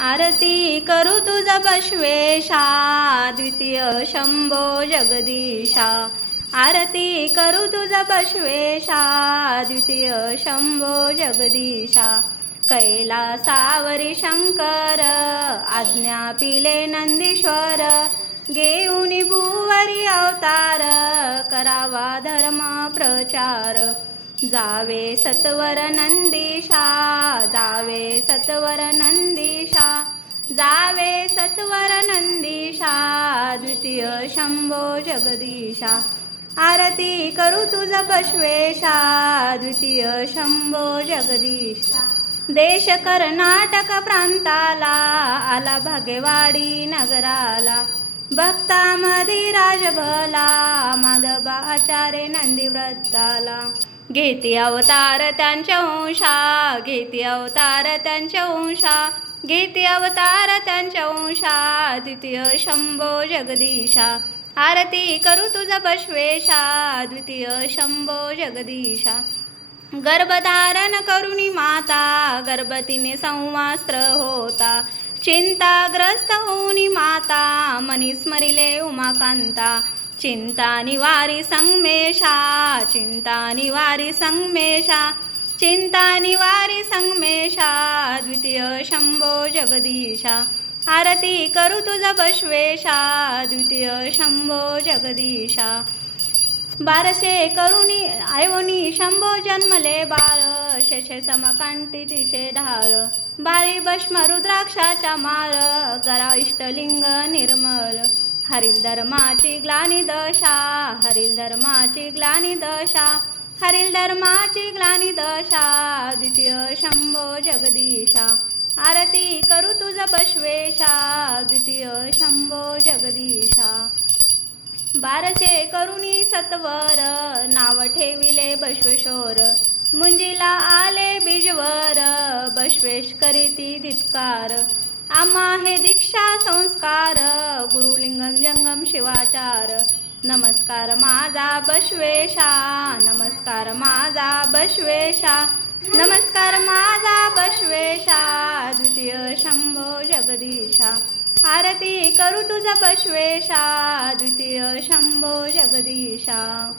आरती करू तुझ बसवेशा, द्वितीय शंभो जगदीशा. आरती करू तुझ बसवेशा, द्वितीय शंभो जगदीशा. कैलासावरी शंकर, आज्ञा पिले नंदीश्वर. घेऊनी भुवरी अवतार, करावा धर्म प्रचार. जावे सत्वर नंदीशा, जावे सत्वर नंदीशा. जावे सत्वर नंदीशा, द्वितीय शंभो जगदीशा. आरती करू तुझ बसवेशा, द्वितीय शंभो जगदीशा. देश कर्नाटक प्रांताला, आला भाग्यवाडी नगराला. भक्तामधी राजभला, माधवाचार्य नंदीव्रताला. घेती अवतार त्यांच्या वंशा, घेती अवतार त्यांच्या वंशा. घेती अवतार त्यांच्या वंशा, द्वितीय शंभो जगदीशा. आरती करू तुझ बसवेशा, द्वितीय शंभो जगदीशा. गर्भधारण करुणी माता, गर्भतीने संवास्त्र होता. चिंताग्रस्त होऊनी माता, मनी स्मरिले उमाकांता. चिंता निवारी संगमेशा, चिंता निवारी संगमेशा. चिंता निवारी संगमेशा, द्वितीय शंभो जगदीशा. आरती करू तुझ बसवेशा, द्वितीय शंभो जगदीशा. बारसे करुणी आयोनी शंभो जन्मले बाळ, शेषे समकांटी तिशे ढाळ. भारी भस्म रुद्राक्षाचा माळ, गरा इष्टलिंग निर्मल. हरील धर्माची ग्लानी दशा, हरील धर्माची ग्लानी दशा. हरील धर्माची ग्लानी दशा, द्वितीय शंभो जगदीशा. आरती करू तुझ बसवेशा, द्वितीय शंभो जगदीशा. बारसे करुणी सत्वर, नाव ठेविले बसवेश्वर. मुंजीला आले बीजवर, बसवेश करीती धित्कार. आम्हा हे दीक्षा संस्कार, गुरुलिंगम जंगम शिवाचार. नमस्कार माझा बसवेशा, नमस्कार माझा बसवेशा. नमस्कार माझा बसवेशा, द्वितीय शंभो जगदीशा. आरती करू तुझ बसवेशा, द्वितीय शंभो जगदीशा.